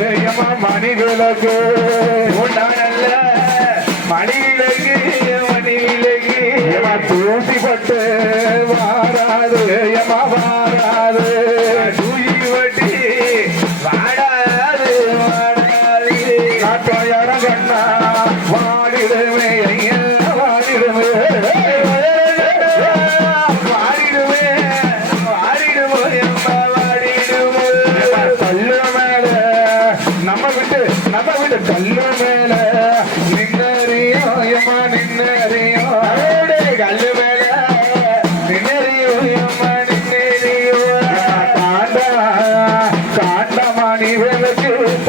மணிகளுக்கு உண்டானல்ல மணிகளுக்கு மணிகளுக்கு தூசி பட்டு வாராது எமாவா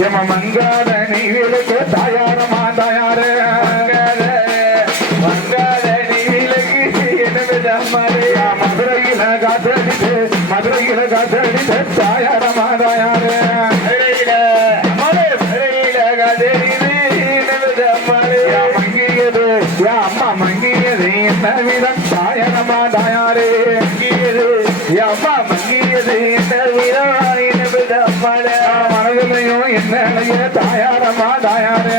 எம மங்காத நீ விலக்கு தாயாரமா தாயாரே மங்காத நீ விலக்கு என்ன மதுரையில காத்தடித்து மதுரையில காத்தடித்து தாயார். என்ன தாயாரம்மா தாயாரே.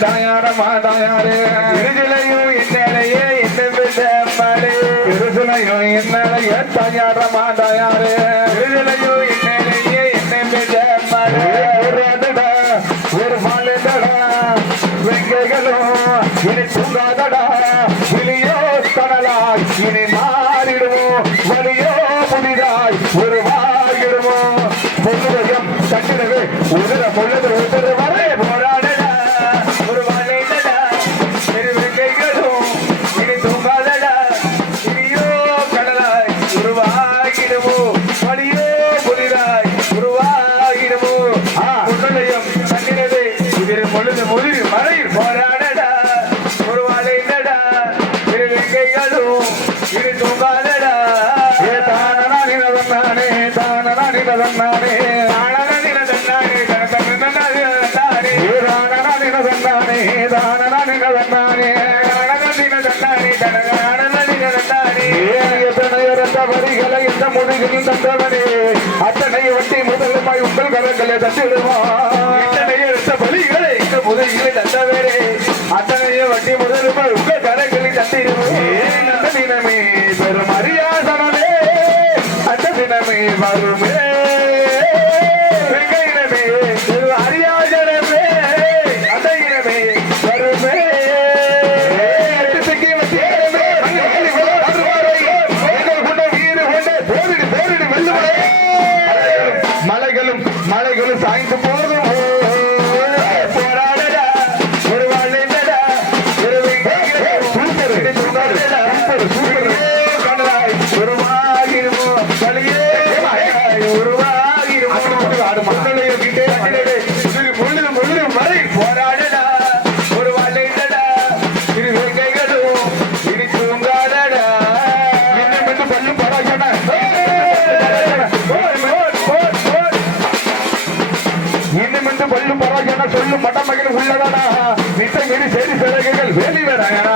தாயார மாதாயாரே. இருகிலையும் இன்னலையே இன்னவிதமலே இருகிலையும் இன்னலையே தாயார மாதாயாரே. இருகிலையும் இன்னலையே இன்னவிதமலே ஒருடா ஒரு மாலடா வெங்கைகளோ இனி தூங்காதடா. இனியோ கடலாய் இனி மாறிடுவோம் வலியோ புதிதாய் வாயிடுவோம் பொதுவயம் பொழுது குளிர் மழை போராடடா உருவாலைடா இரு வெங்கைகளும் இரு தூங்காதடா. ஏ தானனா நிலதன்னானே தானனா நிலதன்னானே தானனா நிலதன்னானே கணக்கண்ணா நிலதன்னானே ஏ தானனா நிலதன்னானே தானனா நிலதன்னானே தானனா நிலதன்னானே கணக்கானனா நிலதன்னானே எத்தனை இறந்த வரிகளை இந்த முடிகளில் தந்தவனே. அத்தனை ஒட்டி முதலுமாய் உங்கள் கரங்களை தட்டிடுவான் முதலில் தந்தவரே அத்தனைய வட்டி முதலுமா உங்க கரைகளில் தந்திருந்த தினமே பெரும் அரியாசனமே அந்த தினமே வருமே. மலைகளும் மலைகளும் சாய்ந்து போதும் சொல்லு பட்டமகில் உள்ளதடா மித்த மீறி செய்தி சிறகுகள் வேலி வேறாயா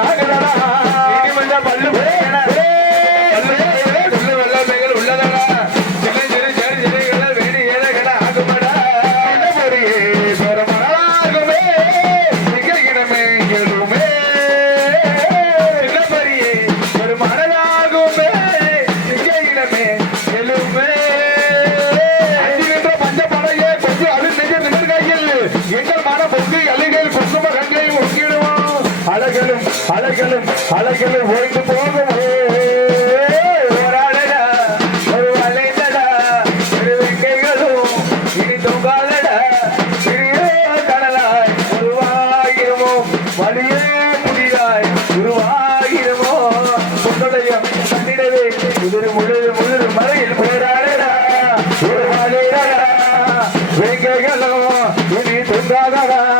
சொல்லி ஓய்ந்து போகும் Bye-bye.